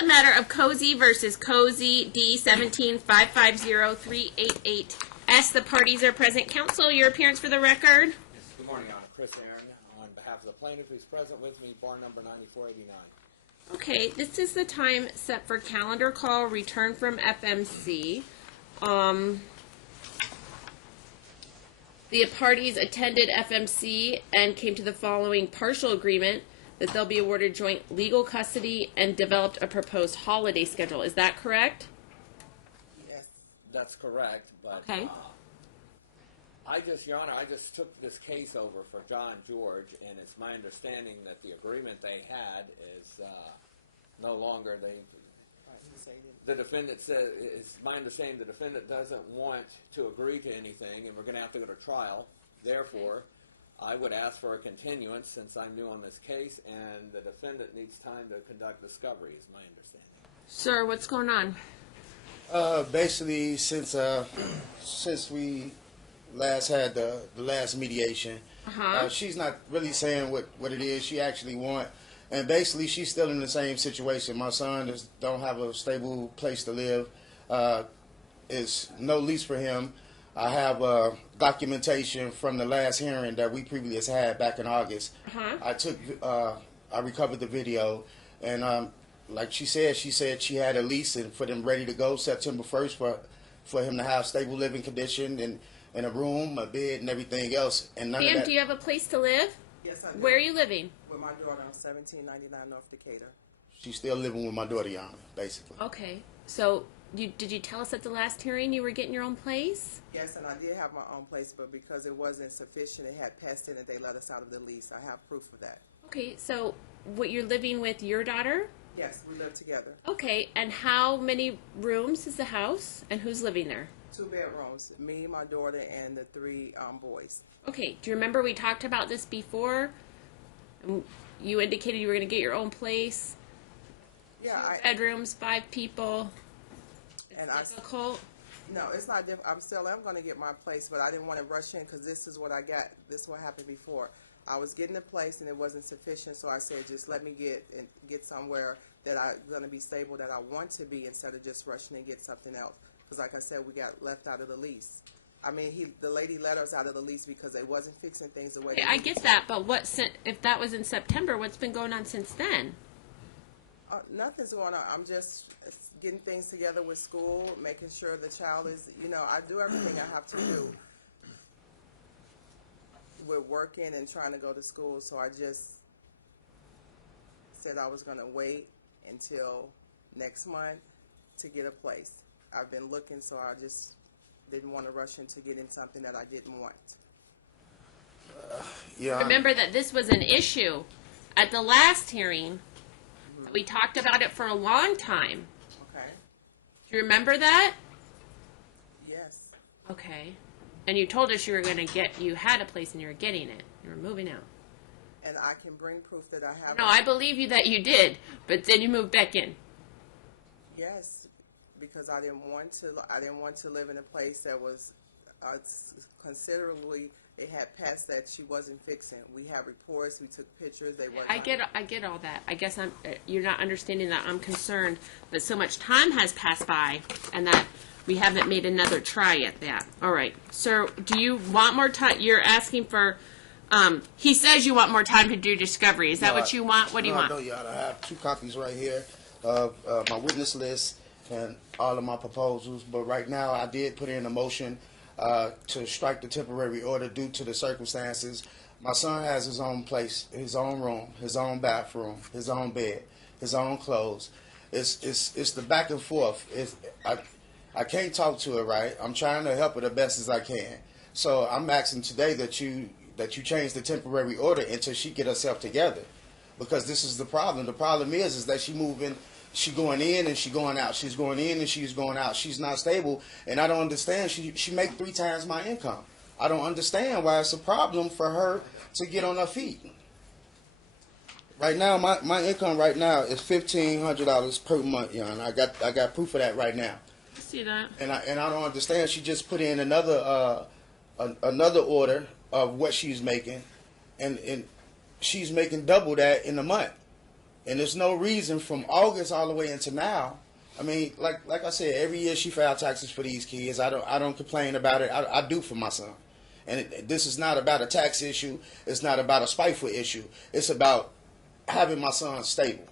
the matter of Cosey versus Cosey, D 17550388S. The parties are present. Counsel, your appearance for the record. Yes, good morning, Your Honor. Chris Aaron, on behalf of the plaintiff who's present with me, bar number 9489. Okay, this is the time set for calendar call, return from FMC. The parties attended FMC and came to the following partial agreement that they'll be awarded joint legal custody and developed a proposed holiday schedule. Is that correct? Yes, that's correct, but Okay. Your Honor, I just took this case over for John and George, and it's my understanding that the agreement they had is no longer, the defendant said, it's my understanding the defendant doesn't want to agree to anything, and we're going to have to go to trial. Therefore, I would ask for a continuance since I'm new on this case, and the defendant needs time to conduct discovery, is my understanding. Sir, what's going on? Basically, since we last had the last mediation, she's not really saying what it is she actually wants. And basically, she's still in the same situation. My son don't have a stable place to live. It's no lease for him. I have documentation from the last hearing that we previously had back in August. I recovered the video, and like she said she had a lease and for them ready to go September 1st for him to have stable living condition and a room, a bed, and everything else. And none of that. Do you have a place to live? Yes, I do. Where are you living? With my daughter on 1799 North Decatur. She's still living with my daughter, Your Honor, basically. Okay. So, did you tell us at the last hearing you were getting your own place? Yes, and I did have my own place, but because it wasn't sufficient, it had pests in it, they let us out of the lease. I have proof of that. Okay, so what, you're living with your daughter? Yes, we live together. Okay, and how many rooms is the house, and who's living there? 2 bedrooms, me, my daughter, and the 3 boys. Okay, do you remember we talked about this before? You indicated you were going to get your own place. Yeah, 2 bedrooms, 5 people. It's difficult. No, it's not difficult. I'm going to get my place, but I didn't want to rush in because this is what I got. This is what happened before. I was getting a place and it wasn't sufficient, so I said just let me get somewhere that I'm going to be stable, that I want to be, instead of just rushing and get something else. Because like I said, we got left out of the lease. I mean, the lady let us out of the lease because they wasn't fixing things the way. Okay, I get that, but if that was in September, what's been going on since then? Nothing's going on. I'm just getting things together with school, making sure the child is, I do everything I have to do. We're working and trying to go to school, so I just said I was going to wait until next month to get a place. I've been looking, so I just didn't want to rush into getting something that I didn't want. Remember that this was an issue at the last hearing. We talked about it for a long time. Okay. Do you remember that? Yes. Okay. And you told us you had a place and you were getting it. You were moving out. And I can bring proof that I have. No, I believe you that you did, but then you moved back in. Yes, because I didn't want to live in a place that was considerably. It had pests that she wasn't fixing. We had reports. We took pictures. I get all that. I guess you're not understanding that I'm concerned that so much time has passed by and that we haven't made another try at that. All right, sir. Do you want more time? You're asking for. He says you want more time to do discovery. Is that what you want? What do you want? No, Your Honor. I have 2 copies right here of my witness list and all of my proposals. But right now, I did put in a motion to strike the temporary order due to the circumstances. My son has his own place, his own room, his own bathroom, his own bed, his own clothes. It's the back and forth. I can't talk to her right. I'm trying to help her the best as I can. So I'm asking today that you change the temporary order until she get herself together, because this is the problem. The problem is that she moving. She going in and she going out. She's going in and she's going out. She's not stable, and I don't understand. She make 3 times my income. I don't understand why it's a problem for her to get on her feet. Right now, my income right now is $1,500 per month, Jan. I got proof of that right now. I see that. And I don't understand. She just put in another order of what she's making, and she's making double that in a month. And there's no reason from August all the way into now. I mean, like I said, every year she filed taxes for these kids. I don't complain about it. I do for my son. And this is not about a tax issue. It's not about a spiteful issue. It's about having my son stable.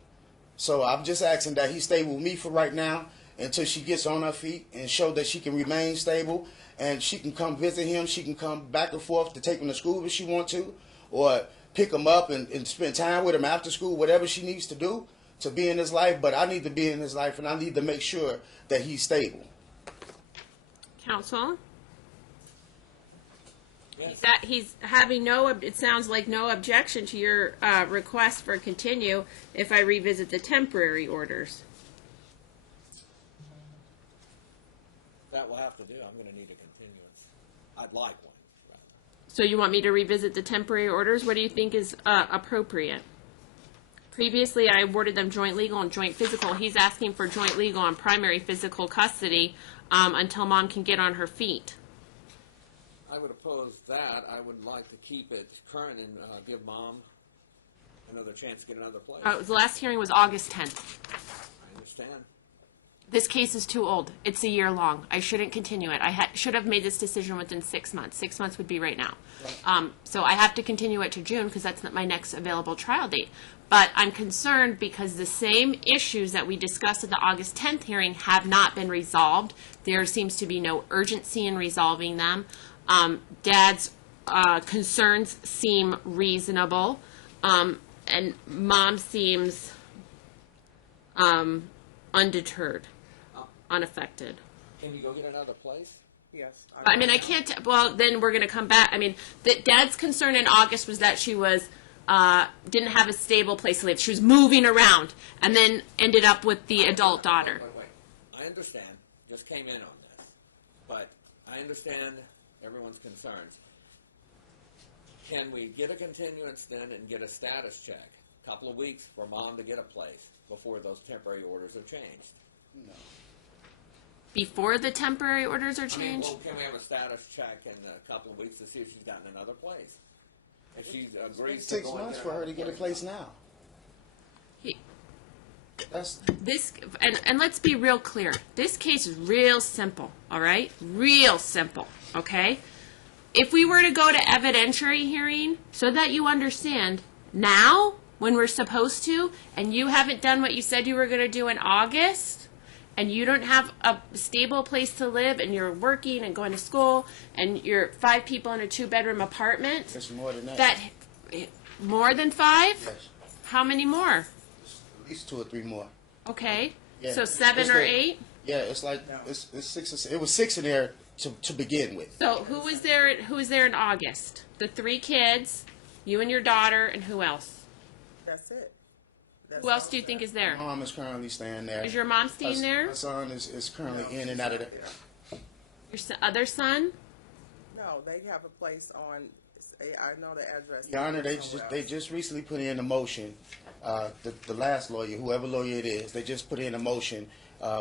So I'm just asking that he stay with me for right now until she gets on her feet and show that she can remain stable, and she can come visit him. She can come back and forth to take him to school if she wants to, or pick him up and spend time with him after school, whatever she needs to do to be in his life. But I need to be in his life, and I need to make sure that he's stable. Counsel? Yes. That he's having it sounds like no objection to your request for continue if I revisit the temporary orders. That will have to do. I'm going to need a continuance. I'd like one. So you want me to revisit the temporary orders? What do you think is appropriate? Previously, I awarded them joint legal and joint physical. He's asking for joint legal and primary physical custody until mom can get on her feet. I would oppose that. I would like to keep it current and give mom another chance to get another place. The last hearing was August 10th. I understand. This case is too old. It's a year long. I shouldn't continue it. I should have made this decision within 6 months. 6 months would be right now. So I have to continue it to June because that's my next available trial date. But I'm concerned because the same issues that we discussed at the August 10th hearing have not been resolved. There seems to be no urgency in resolving them. Dad's concerns seem reasonable, and mom seems undeterred, unaffected. Can you go get another place? Yes. I mean, I can't. Well, then we're going to come back. I mean, Dad's concern in August was that she was didn't have a stable place to live. She was moving around, and then ended up with the adult daughter. Wait. I understand. Just came in on this, but I understand everyone's concerns. Can we get a continuance then and get a status check? A couple of weeks for mom to get a place before those temporary orders are changed. No. Before the temporary orders are changed? I mean, well, can we have a status check in a couple of weeks to see if she's gotten another place? If she agrees to 6 go months in for her to get a place now. That's This and let's be real clear. This case is real simple, all right? Real simple, okay? If we were to go to evidentiary hearing, so that you understand, now, when we're supposed to, and you haven't done what you said you were going to do in August, and you don't have a stable place to live, and you're working and going to school, and you're 5 people in a 2-bedroom apartment. it's more than that. More than 5? Yes. How many more? At least 2 or 3 more. Okay. Yeah. So 7 It's or the- 8? Yeah, it's like it's 6 or 7. It was 6 in there to begin with. So who was there? Who was there in August? The 3 kids, you and your daughter, and who else? That's it. That's Who else all do you that. think is there? Mom is currently staying there. Is your mom staying there? My son is currently in and out of there. Your other son? No, they have a place on. I know the address. Your Honor, they Somewhere else. just recently put in a motion. The last lawyer, whoever lawyer it is, they just put in a motion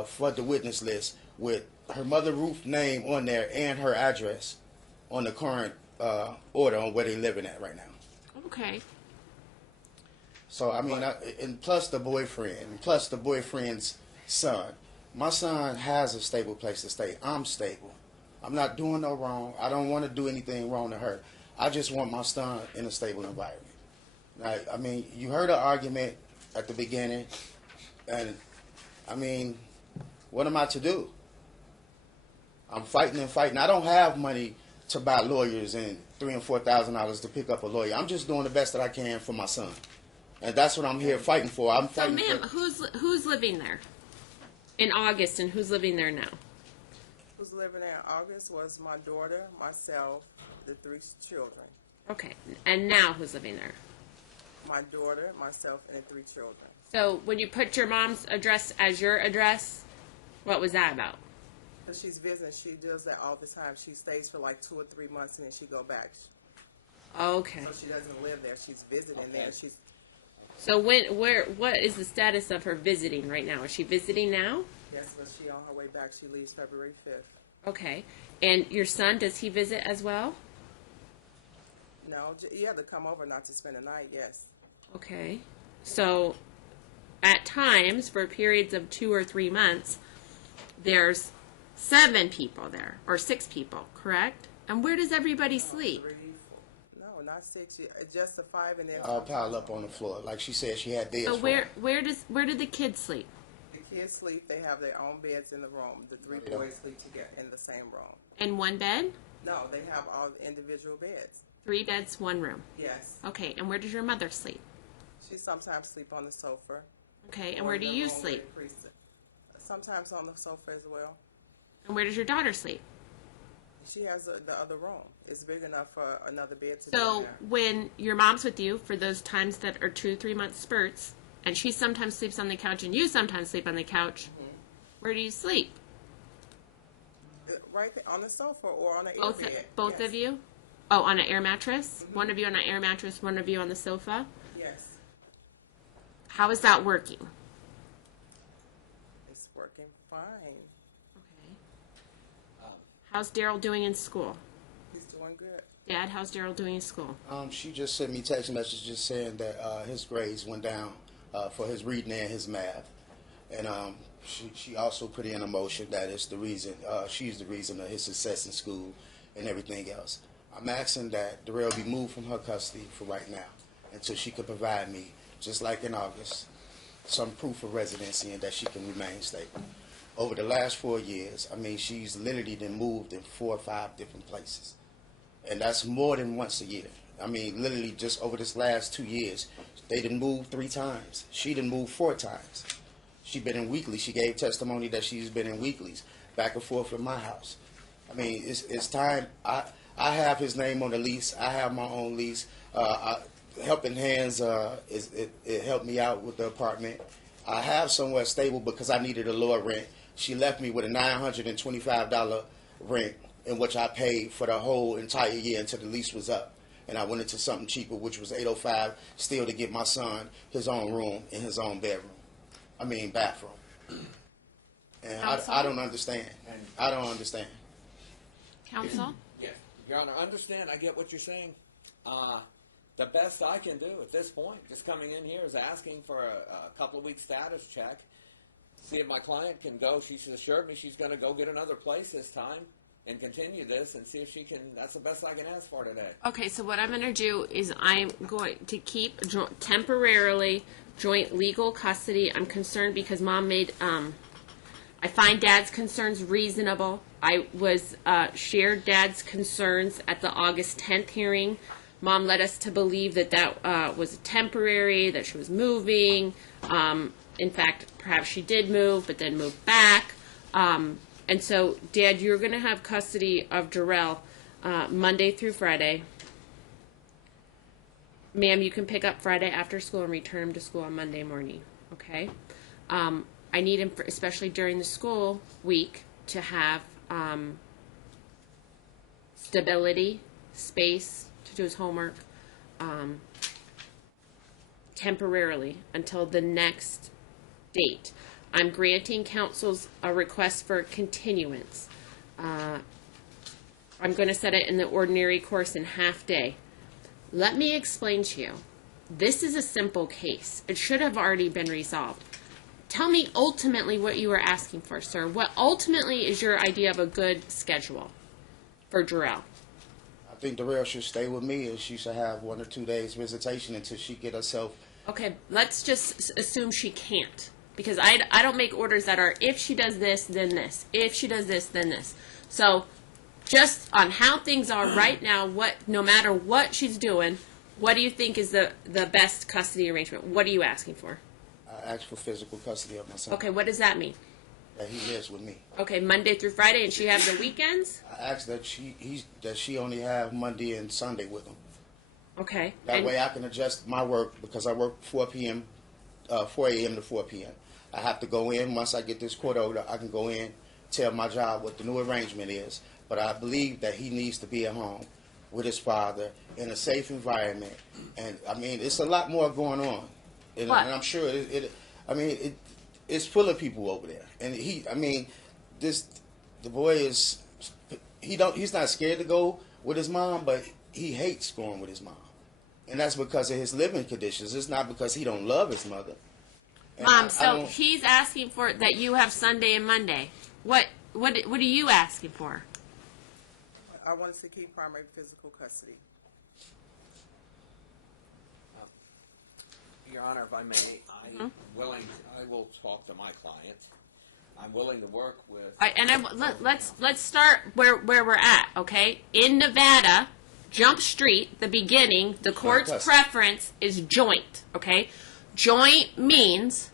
for the witness list with her mother Ruth's name on there and her address on the current order on where they living at right now. Okay. So I mean, and plus the boyfriend, and plus the boyfriend's son. My son has a stable place to stay. I'm stable. I'm not doing no wrong. I don't want to do anything wrong to her. I just want my son in a stable environment. I mean, you heard the argument at the beginning, and I mean, what am I to do? I'm fighting and fighting. I don't have money to buy lawyers and $3,000 and $4,000 to pick up a lawyer. I'm just doing the best that I can for my son, and that's what I'm here fighting for. I'm So, fighting ma'am, for. who's living there in August, and who's living there now? Who's living there in August was my daughter, myself, the 3 children. Okay. And now who's living there? My daughter, myself, and the 3 children. So when you put your mom's address as your address, what was that about? Because she's visiting, she does that all the time. She stays for like 2 or 3 months and then she go back. Okay. So she doesn't live there. She's visiting there. She's So what is the status of her visiting right now? Is she visiting now? yes, but she on her way back. She leaves February 5th. Okay. And your son, does he visit as well? No, you have to come over not to spend the night. Yes. Okay. So at times, for periods of 2 or 3 months, there's 7 people there, or 6 people, correct? And where does everybody sleep? 3, 4. No, not 6. Just the 5, and then I'll pile up on the floor. Like she said, she had beds. So for 'em. where do the kids sleep? the kids sleep. They have their own beds in the room. The 3 boys sleep together in the same room. In one bed? No, they have all individual beds. 3 beds, 1 room. Yes. Okay, and where does your mother sleep? She sometimes sleep on the sofa. Okay, and or where in do the you room where sleep? they sometimes on the sofa as well. And where does your daughter sleep? She has the other room. It's big enough for another bed to be So there. when your mom's with you for those times that are 2 3 month spurts, and she sometimes sleeps on the couch and you sometimes sleep on the couch, where do you sleep? Right there on the sofa or on an air Both bed. both Yes. of you? Oh, on an air mattress? One of you on an air mattress, one of you on the sofa? Yes. How is that working? It's working fine. Okay. How's Daryl doing in school? He's doing good. Dad, how's Daryl doing in school? She just sent me text messages saying that his grades went down for his reading and his math, and she also put in a motion that it's the reason she's the reason of his success in school and everything else. I'm asking that Darrell be moved from her custody for right now until she can provide me, just like in August, some proof of residency and that she can remain stable. Over the last 4 years, I mean, she's literally been moved in 4 or 5 different places. And that's more than once a year. I mean, literally just over this last 2 years, they done moved 3 times. She done moved 4 times. She been in weeklies. She gave testimony that she's been in weeklies, back and forth from my house. I mean, it's time. I have his name on the lease. I have my own lease. Helping Hands, it helped me out with the apartment. I have somewhere stable because I needed a lower rent. She left me with a $925 rent, in which I paid for the whole entire year until the lease was up. And I went into something cheaper, which was $805, still to get my son his own room in his own bedroom. I mean, bathroom. And I don't understand. I don't understand. Counsel? Yes, Your Honor, understand, I get what you're saying. The best I can do at this point, just coming in here, is asking for a couple of weeks status check, see if my client can go. She's assured me she's going to go get another place this time and continue this and see if she can. That's the best I can ask for today. Okay, so what I'm going to do is I'm going to keep temporarily joint legal custody. I'm concerned because Mom made, I find Dad's concerns reasonable. I was shared Dad's concerns at the August 10th hearing. Mom led us to believe that that was temporary, that she was moving. In fact, perhaps she did move, but then moved back. And so, Dad, you're going to have custody of Darrell Monday through Friday. Ma'am, you can pick up Friday after school and return him to school on Monday morning, okay? I need him, especially during the school week, to have stability, space to do his homework, temporarily until the next date. I'm granting counsel's a request for continuance. I'm going to set it in the ordinary course in half day. Let me explain to you. This is a simple case. It should have already been resolved. Tell me ultimately what you were asking for, sir. What ultimately is your idea of a good schedule for Darrell? I think Darrell should stay with me, and she should have 1 or 2 days visitation until she get herself. Okay, let's just assume she can't. Because I don't make orders that are, if she does this, then this. If she does this, then this. So, just on how things are right now, no matter what she's doing, what do you think is the best custody arrangement? What are you asking for? I asked for physical custody of my son. Okay, what does that mean? That he lives with me. Okay, Monday through Friday, and she has the weekends? I asked that she only have Monday and Sunday with him. Okay. That way I can adjust my work because I work 4 a.m. to 4 p.m. I have to go in. Once I get this court order, I can go in, tell my job what the new arrangement is. But I believe that he needs to be at home with his father in a safe environment. And, I mean, it's a lot more going on. And I'm sure it's full of people over there. And the boy is, he's not scared to go with his mom, but he hates going with his mom. And that's because of his living conditions. It's not because he don't love his mother. And Mom, I so don't- he's asking for that you have Sunday and Monday. What are you asking for? I wanted to keep primary physical custody. Your Honor, if I may, I will talk to my client. I'm willing to work with. Let's start where we're at, okay? In Nevada, Jump Street, the beginning, the court's custody. preference is joint, okay? Joint means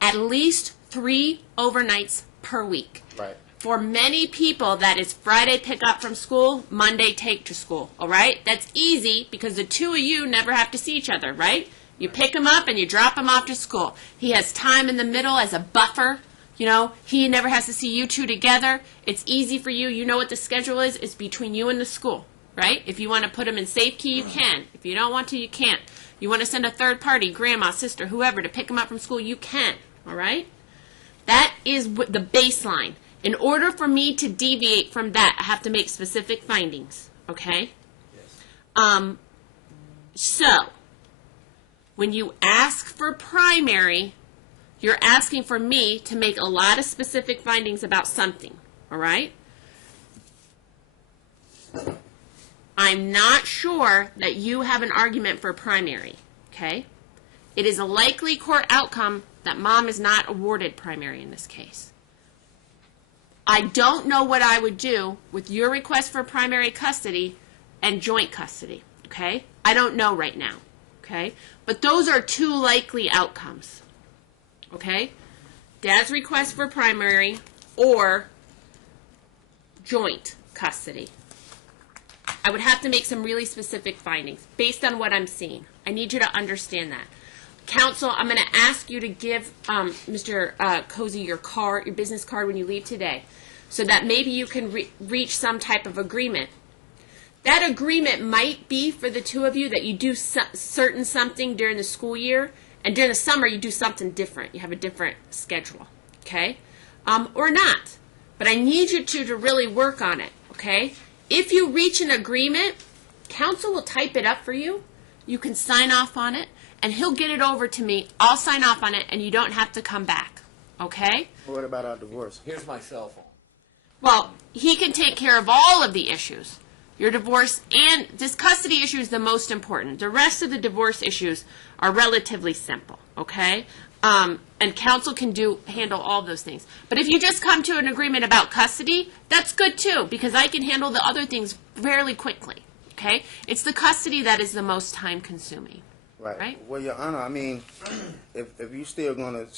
at least 3 overnights per week. Right. For many people, that is Friday pick up from school, Monday take to school, all right? That's easy because the two of you never have to see each other, right? You pick him up and you drop him off to school. He has time in the middle as a buffer. You know, he never has to see you two together. It's easy for you. You know what the schedule is. It's between you and the school, right? If you want to put him in safety, you can. If you don't want to, you can't. You want to send a third party, grandma, sister, whoever, to pick him up from school, you can, all right? That is the baseline. In order for me to deviate from that, I have to make specific findings, okay? Yes. So, when you ask for primary, you're asking for me to make a lot of specific findings about something, all right? I'm not sure that you have an argument for primary, okay? It is a likely court outcome that mom is not awarded primary in this case. I don't know what I would do with your request for primary custody and joint custody, okay? I don't know right now, okay? But those are two likely outcomes, okay? Dad's request for primary or joint custody. I would have to make some really specific findings based on what I'm seeing. I need you to understand that. Counsel, I'm going to ask you to give Mr. Cosey your business card when you leave today, so that maybe you can reach some type of agreement. That agreement might be for the two of you that you do certain something during the school year, and during the summer you do something different. You have a different schedule, okay? Or not. But I need you to really work on it, okay? If you reach an agreement, counsel will type it up for you. You can sign off on it, and he'll get it over to me. I'll sign off on it, and you don't have to come back, okay? What about our divorce? Here's my cell phone. Well, he can take care of all of the issues. Your divorce and this custody issue is the most important. The rest of the divorce issues are relatively simple, okay? And counsel can handle all those things. But if you just come to an agreement about custody, that's good too, because I can handle the other things fairly quickly, okay? It's the custody that is the most time consuming. Right? Well, Your Honor, I mean, if you still going to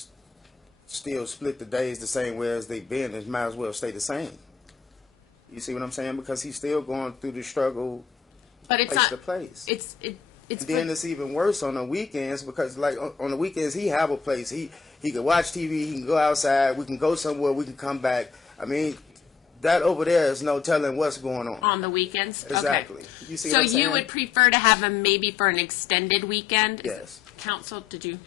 still split the days the same way as they've been, it might as well stay the same. You see what I'm saying? Because he's still going through the struggle But it's place not. to place. It's And then it's even worse on the weekends because, like, on the weekends he have a place. He can watch TV. He can go outside. We can go somewhere. We can come back. I mean, that over there is no telling what's going on. the weekends. Exactly. Okay. You see So what I'm saying? you would prefer to have him maybe for an extended weekend? Yes. Counsel, did you?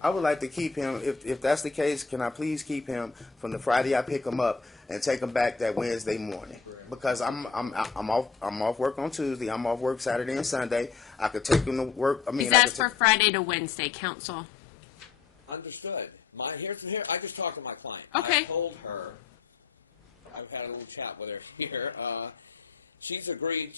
I would like to keep him. If that's the case, can I please keep him from the Friday I pick him up and take him back that Wednesday morning? Because I'm off work on Tuesday. I'm off work Saturday and Sunday. I could take him to work. I mean, He's asked for Friday to Wednesday, counsel. Understood. Here. I just talked to my client. Okay. I told her. I've had a little chat with her here. She's agreed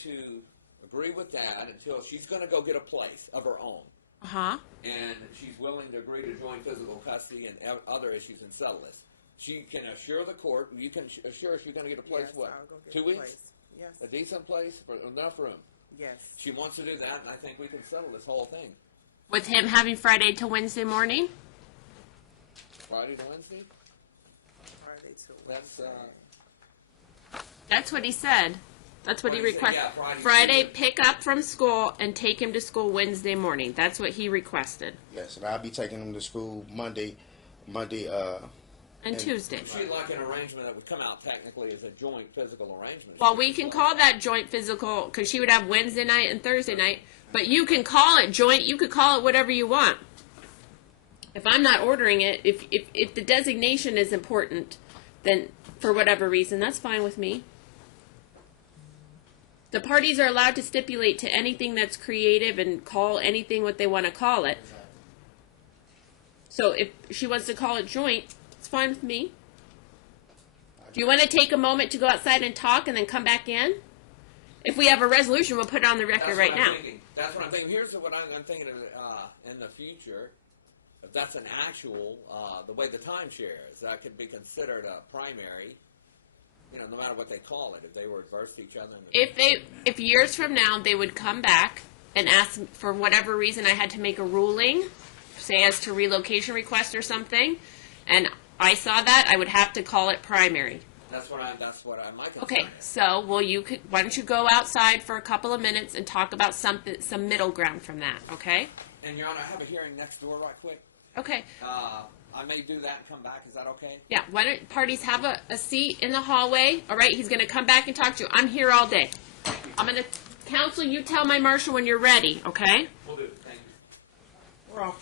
with Dad until she's going to go get a place of her own. Uh-huh. And she's willing to agree to join physical custody and other issues and settle this. She can assure the court, you can assure she's going to get a place, Yes, what, I'll go get 2 a weeks? place. Yes. A decent place for enough room. Yes. She wants to do that, and I think we can settle this whole thing. With him having Friday to Wednesday morning? Friday to Wednesday? Friday to That's, Wednesday. That's what he said. That's what he What he said, requested. yeah, Friday pick up from school and take him to school Wednesday morning. That's what he requested. Yes, and I'll be taking him to school Monday. And Tuesday. she'd like an arrangement that would come out technically as a joint physical arrangement. Well, we can call that joint physical because she would have Wednesday night and Thursday night. But you can call it joint. You could call it whatever you want. If I'm not ordering it, if the designation is important, then for whatever reason, that's fine with me. The parties are allowed to stipulate to anything that's creative and call anything what they want to call it. So if she wants to call it joint, it's fine with me. Do you want to take a moment to go outside and talk and then come back in? If we have a resolution, we'll put it on the record right now. That's what I'm thinking. Here's what I'm thinking of in the future. If that's an actual, the way the timeshare is, that could be considered a primary. You know, no matter what they call it, if they were adverse to each other. If years from now they would come back and ask for whatever reason I had to make a ruling, say as to relocation request or something, and I saw that, I would have to call it primary. That's what my concern Okay, is. so why don't you go outside for a couple of minutes and talk about some middle ground from that, okay? And Your Honor, I have a hearing next door right quick. Okay. I may do that and come back. Is that okay? Yeah, why don't parties have a seat in the hallway? All right, he's going to come back and talk to you. I'm here all day. I'm going to counsel you tell my marshal when you're ready, okay? We'll do. Thank you. We're off.